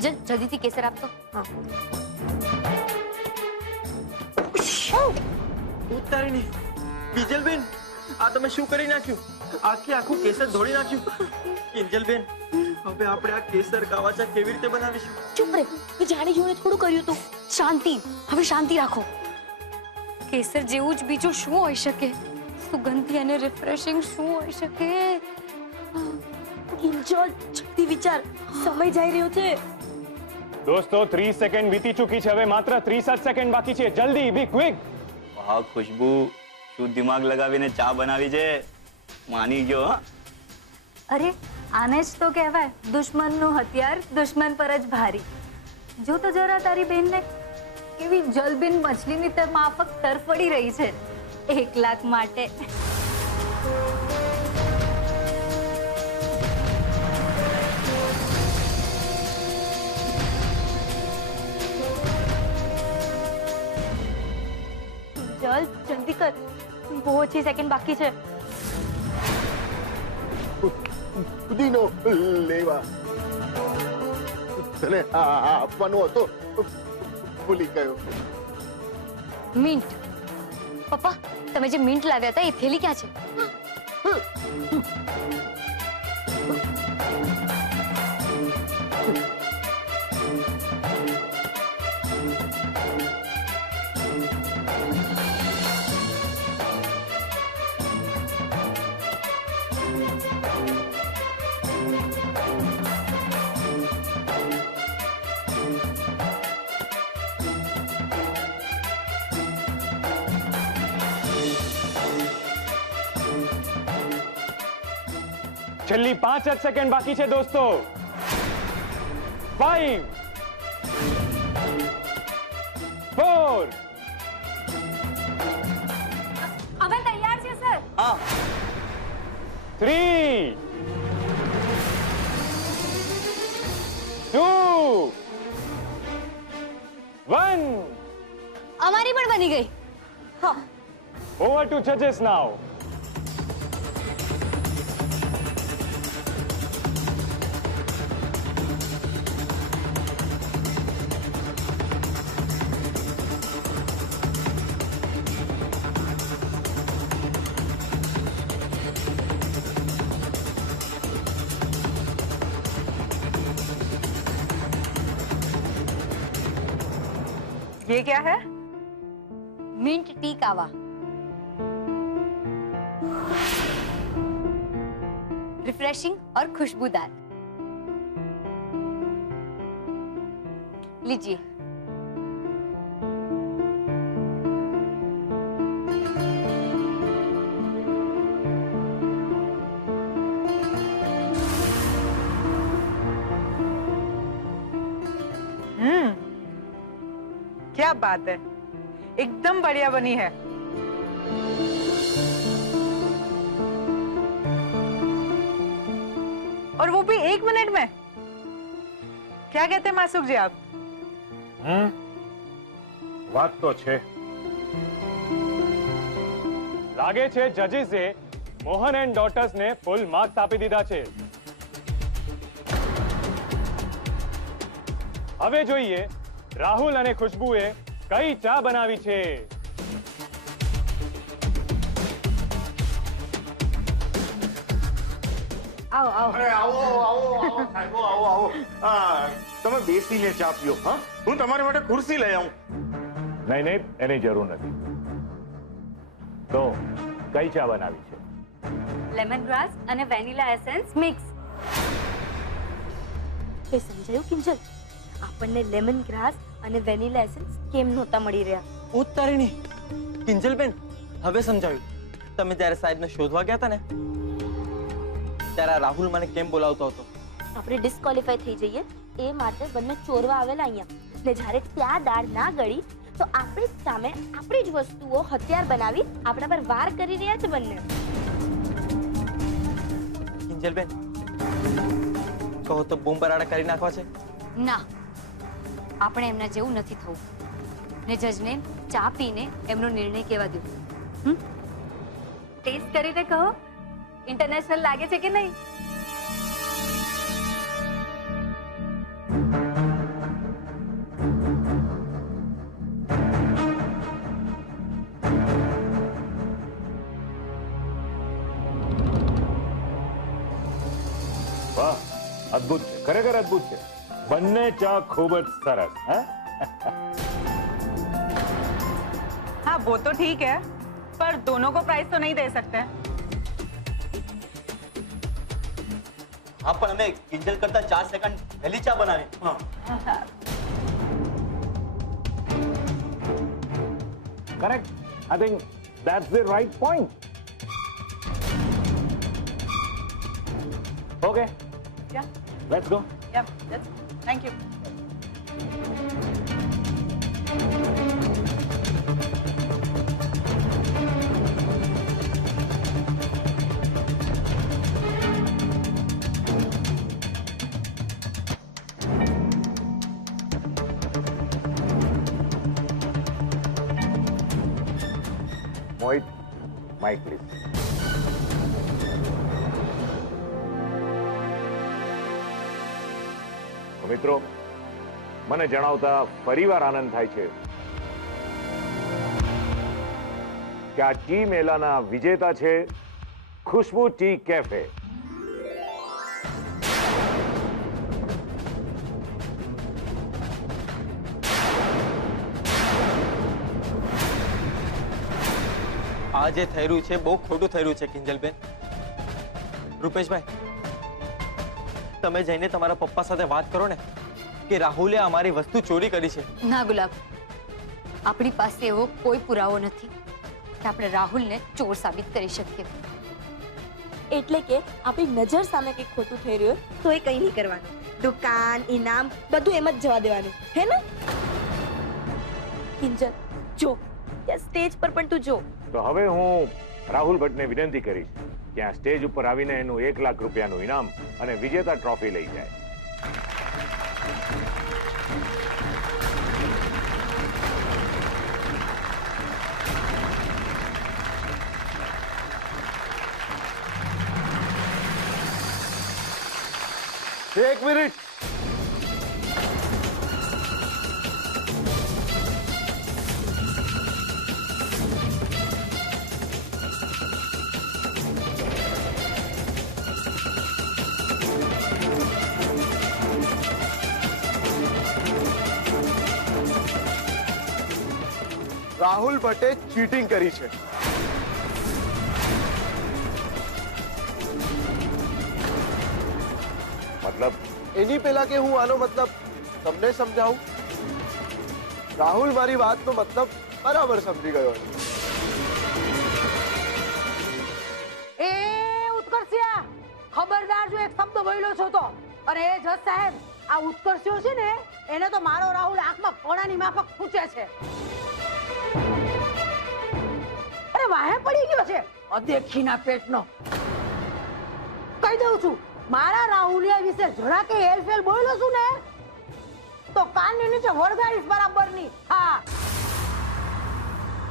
બીજલ જલ્દીથી કેસર આપતો. હા. ઉતારીની કિંજલબેન, આ તમે શું કરી નાખ્યું? આખું કેસર ધોળી નાખ્યું. કિંજલબેન, હવે આપણે આ કેસર કાવાચા કેવી રીતે બનાવીશું? ચૂપ રે, મેં જાણી જોઈને થોડું કર્યું તું. શાંતિ, હવે શાંતિ રાખો. કેસર જેવું જ બીજું શું હોઈ શકે? સુગંધી અને રિફ્રેશિંગ શું હોઈ શકે? કિંજલ, જલ્દી વિચાર, સમય જઈ રહ્યો છે. દોસ્તો 30 સેકન્ડ વીતી ચૂકી છે, હવે માત્ર 30 જ સેકન્ડ બાકી છે. જલ્દી, બી ક્વિક. વાહ ખુશ્બુ, શું દિમાગ લગાવીને ચા બનાવી છે. માની ગયો. અરે આને જ તો કહેવાય દુશ્મનનું હથિયાર દુશ્મન પર જ ભારી. જો તો જરા તારી બેનને કેવી જલબીન મછલીની માફક તરફડી રહી છે 1 લાખ માટે. ચલ જલ્દી કર, બહુ ઓછી સેકન્ડ બાકી છે. પુદીનો લેવા તને આપવાનો હતો, ભૂલી ગયો. મિન્ટ. પપ્પા, તમે જે મિન્ટ લાવ્યા હતા એ થેલી ક્યાં છે? છેલ્લી 5 જ સેકન્ડ બાકી છે દોસ્તો. 5 4 હવે તૈયાર છે સર. હા 3 2 1. અમારી પણ બની ગઈ. Over to judges now. ये क्या है? मिंट टी कावा. रिफ्रेशिंग और खुशबूदार. लीजिए. क्या बात है, एकदम बढ़िया बनी है. और वो भी 1 मिनट में. क्या कहते हैं मासुक जी आप? વાત તો છે. લાગે છે જજીસે મોહન એન્ડ ડોટર્સ ને ફૂલ માર્ક્સ આપી દીધા છે. હવે જોઈએ રાહુલ અને ખુશ્બુએ કઈ ચા બનાવી છે. આવો આવો. અરે આવો આવો આવો સાહેબો, આવો આવો. તમે બેસીને ચા પીઓ. હા, હું તમારી માટે ખુરશી લઈ આવું. નહીં નહીં, એની જરૂર નથી. તો કઈ ચા બનાવી છે? લેમન ગ્રાસ અને વેનીલા એસેન્સ મિક્સ. એ સમજાયું કિંજલ? આપણને લેમન ગ્રાસ અને વેનીલા એસેન્સ કેમ નહોતા મળી રહ્યા? ઉતારીની કિંજલબેન, હવે સમજાયું. તમે જ્યારે સાહેબને શોધવા ગયા હતા ને, ત્યારે આ રાહુલ મને કેમ બોલાવતો હતો? આપણે ડિસ્કોલિફાઈ થઈ જઈએ એ માટે બંને ચોરવા આવેલા અહીંયા. ને જ્યારે ત્યાં દાળ ના ગળી તો આપણી જ સામે આપણી જ વસ્તુઓ હથિયાર બનાવી આપણા પર વાર કરી રહ્યા છે બંને. કિંજલબેન, કહો તો બૂમ બરાડા કરી નાખવા છે? ના, આપણે એમના જેવું નથી થવું. ને જજને ચા પીને એમનો નિર્ણય કહેવા દો. ટેસ્ટ કરીને કહો ઇન્ટરનેશનલ લાગે છે કે નહીં. અદ્ભુત છે, ખરેખર અદ્ભુત છે. બંને ચા ખૂબ જ સરસ. હા हाँ वो तो ठीक है, पर दोनों को प्राइस तो नहीं दे सकते. હા પણ અમે કિંજલ કરતા 4 સેકન્ડ વહેલી ચા બનાવી. Correct. I think that's the right point. Okay, Yeah, let's go. yeah, thank you. Mohit, mic please. મિત્રો, મને જણાવતા ફરીવાર આનંદ થાય છે કે આ ટી મેલાના વિજેતા છે ખુશ્બુ ટી કેફે. આ જે થઈ રહ્યું છે બહુ ખોટું થઈ રહ્યું છે કિંજલબેન. રૂપેશભાઈ, તમે જઈને તમારા પપ્પા સાથે વાત કરો ને કે રાહુલે અમારી વસ્તુ ચોરી કરી છે. ના ગુલાબ, આપણી પાસે એવો કોઈ પુરાવો નથી કે આપણે રાહુલને ચોર સાબિત કરી શકીએ. એટલે કે આપણી નજર સામે કંઈક ખોટું થઈ રહ્યું હોય તો એ કંઈ નહીં કરવાનું. દુકાન, ઇનામ બધું એમ જ જવા દેવાનું, હે ને? કિંજલ, જો ત્યાં સ્ટેજ પર પણ તું જો. તો હવે હું રાહુલ ભટ્ટને વિનંતી કરીશ કે આ સ્ટેજ ઉપર આવીને એનું 1 લાખ રૂપિયાનું ઇનામ અને વિજેતા ટ્રોફી લઈ જાય. એક મિનિટ. રાહુલ ભટ્ટે ચીટિંગ કરી છે. મતલબ? એની પહેલા કે હું આનો મતલબ તમને સમજાવું, રાહુલ મારી વાતનો મતલબ બરાબર સમજી ગયો છે. એ ઉત્કર્ષિયા, ખબરદાર જો એક શબ્દ બોલ્યો છો તો. અરે જજ સાહેબ, આ ઉત્કર્ષિયો છે ને એને તો મારો રાહુલ આંખમાં કોણાની માફક પૂછે છે. અરે વાહે પડી ગયો છે અદેખીના પેટનો. કહી દઉં છું, મારા રાહુલિયા વિશે જરા કે હેલફેલ બોલ્યો છું ને તો કાનની નીચે વળગાડીશ બરાબરની. હા,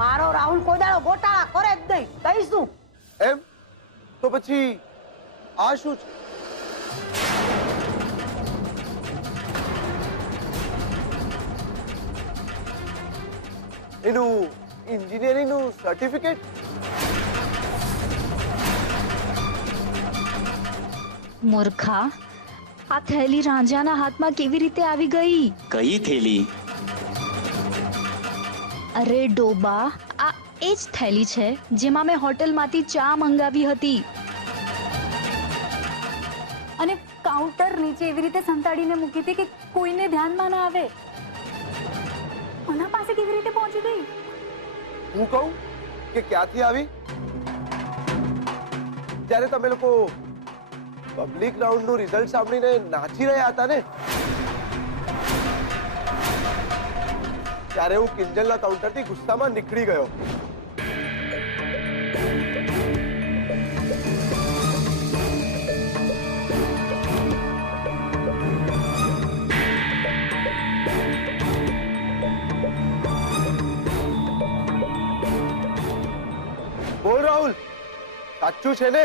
મારો રાહુલ કોઈ દાડો ગોટાળા કરે જ નહીં, કહીશું. એમ તો પછી આ શું છે? એનું એન્જિનિયરિંગનું સર્ટિફિકેટ? મૂર્ખા, આ થેલી રાંઝાના હાથમાં કેવી રીતે આવી ગઈ? કઈ થેલી? અરે ડોબા, આ એ જ થેલી છે જેમાં મેં હોટલમાંથી ચા મંગાવી હતી. અને કાઉન્ટર નીચે એવી રીતે સંતાડીને મૂકી હતી કે કોઈને ધ્યાનમાં ના આવે. આના પાસે કેવી રીતે પહોંચી ગઈ? હું કહું કે ક્યાંથી આવી? જ્યારે તમે લોકો પબ્લિક રાઉન્ડનું રિઝલ્ટ સાંભળીને નાચી રહ્યા હતા ને, ત્યારે હું કિંજલના કાઉન્ટરથી ગુસ્સામાં નીકળી ગયો. બોલ રાહુલ, સાચું છે ને?